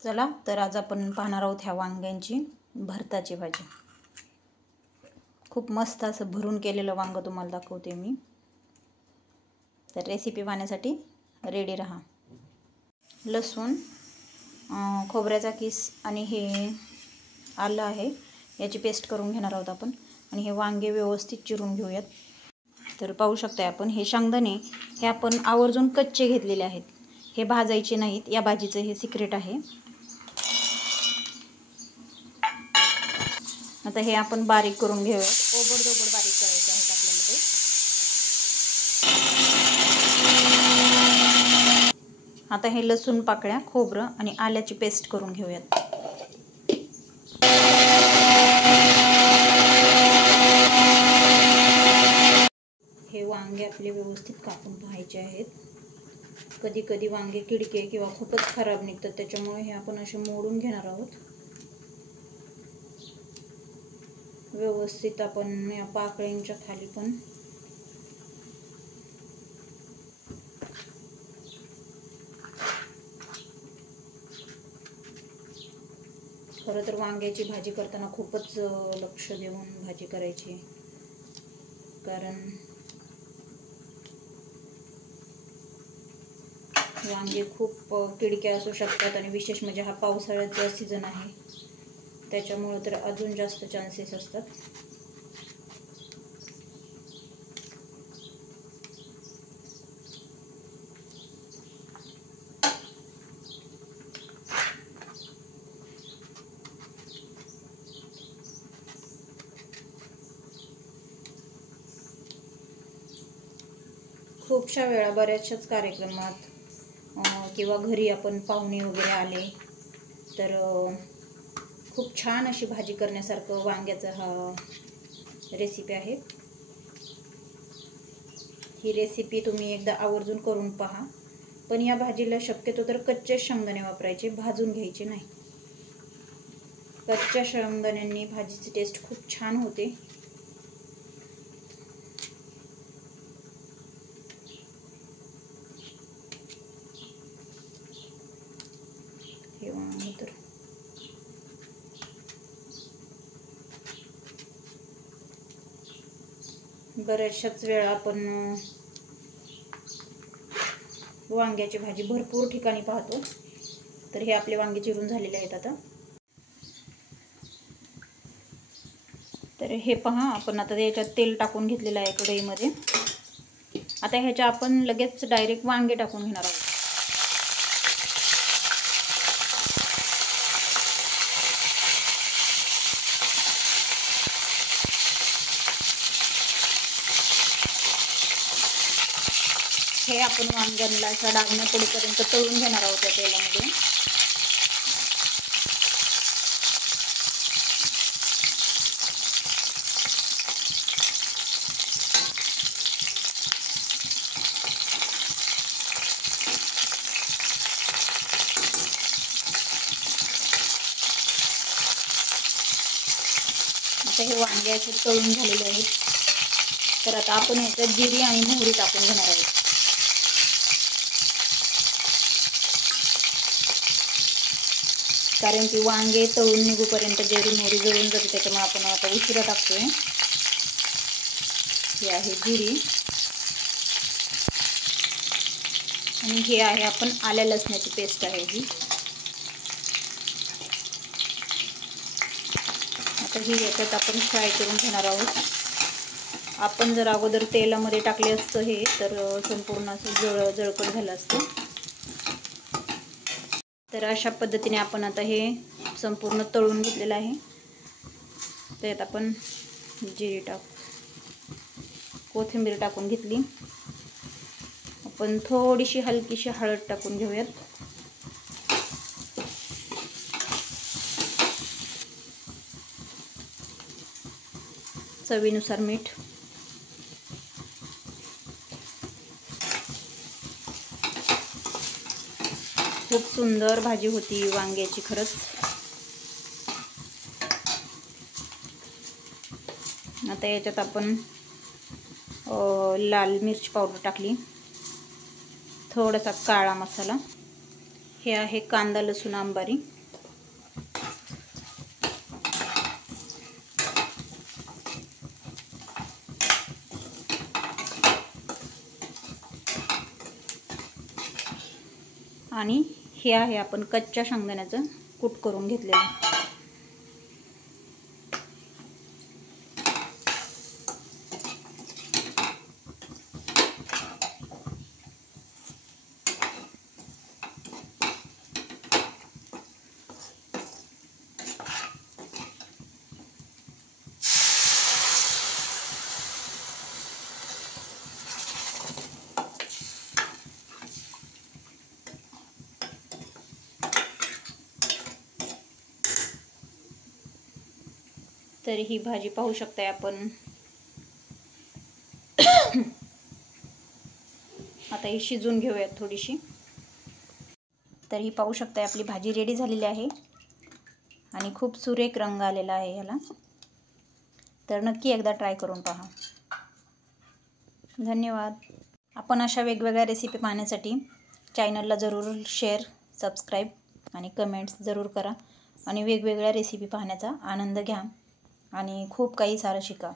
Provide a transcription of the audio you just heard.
चला तर आज आपण पाहणार आहोत ह्या वांग्यांची भरताची भाजी। खूप मस्त असं भरून केलेलं वांग तुम्हाला दाखवते मी। तर रेसिपी पाहण्यासाठी रेडी राहा। लसूण, खोबऱ्याचा किस आणि हे आलं आहे, याची पेस्ट करून घेणार आहोत आपण। आणि हे वांगे व्यवस्थित चिरून घेऊयात। तर पाहू शकता आपण हे शेंगदाणे हे आपण आवर्जून कच्चे घेतलेले आहेत, हे भाजायचे नाहीत। या भाजीचं हे सिक्रेट आहे। आता हे आपण बारीक करून घेऊया, ओबडधोबड बारीक करायचे आहेत आपल्याला ते। आता हे लसूण पाकळ्या, खोबरं आणि आल्याची पेस्ट करून घेऊयात। हे वांगे आपले व्यवस्थित कापून पाहायचे आहेत। कधी कधी वांगे किडके किंवा खूपच खराब निघतात, त्याच्यामुळे हे आपण असे मोडून घेणार आहोत। व्यवस्थित आपण या पाकळ्यांच्या खाली पण खरं तर वांग्याची भाजी करताना खूपच लक्ष देऊन भाजी करायची, कारण वांगे खूप किडके असू शकतात। आणि विशेष म्हणजे हा पावसाळ्याचा सीझन आहे, त्याच्यामुळे तर अजून जास्त चान्सेस असतात। खूपशा वेळा बऱ्याचशाच कार्यक्रमात किंवा घरी आपण पाहुणे वगैरे आले तर खूप छान अशी भाजी करण्यासारखं वांग्याचा हा रेसिपी आहे। ही रेसिपी तुम्ही एकदा आवर्जून करून पहा। पण या भाजीला शक्यतो तर कच्चे शेंगदाणे वापरायचे, भाजून घ्यायचे नाही। कच्च्या शेंगदाण्यांनी भाजीची टेस्ट खूप छान होते। हे वांगे तर बऱ्याचशाच वेळा आपण वांग्याची भाजी भरपूर ठिकाणी पाहतो। तर हे आपले वांगे चिरून झालेले आहेत आता। तर हे पहा, आपण आता याच्यात तेल टाकून घेतलेलं आहे कढईमध्ये। आता ह्याच्या आपण लगेच डायरेक्ट वांगे टाकून घेणार आहोत। हे आपण वांग्यांना असा डागण्या पडीपर्यंत तळून घेणार आहोत त्या तेलामध्ये। आता हे वांगे असे तळून झालेले आहेत, तर आता आपण याच्यात जिरे आणि मोहरी टाकून घेणार आहोत। कारण की वांगे तळून निघूपर्यंत जिरे मोहरी जळून जाते, त्याच्यामुळे आपण आता उशिरा टाकतोय। हे आहे जिरे आणि हे आहे आपण आल्या लसणाची पेस्ट आहे ही। आता ही याच्यात आपण फ्राय करून घेणार आहोत। आपण जर अगोदर तेलामध्ये टाकले असतं हे, तर संपूर्ण असं जळकट झालं असतं। तर अशा पद्धतीने आपण आता हे संपूर्ण तळून घेतलेलं आहे। त्यात आपण जिरे कोथिंबीर टाकून घेतली। आपण थोडीशी हलकीशी हळद टाकून घेऊयात। चवीनुसार मीठ। खूप सुंदर भाजी होती वांग्याची खरंच। आता याच्यात आपण लाल मिर्च पावडर टाकली, थोडासा काळा मसाला, हे आहे कांदा लसूण आंबारी. आणि हे आहे आपण कच्च्या शेंगदाण्याचं कूट करून घेतलेलं. तर ही भाजी पाहू शकताय आपण. आता ही शिजून घेऊयात थोडीशी. तर ही पाहू शकताय आपली भाजी रेडी झालेली आहे आणि खूप सुरेख रंग आलेला आहे याला. तर नक्की एकदा ट्राय करून पहा. धन्यवाद. आपण अशा वेगवेगळ्या रेसिपी पाहण्यासाठी चॅनलला जरूर शेअर, सबस्क्राईब आणि कमेंट्स जरूर करा आणि वेगवेगळ्या रेसिपी पाहण्याचा आनंद घ्या आणि खूप काही सारं शिका.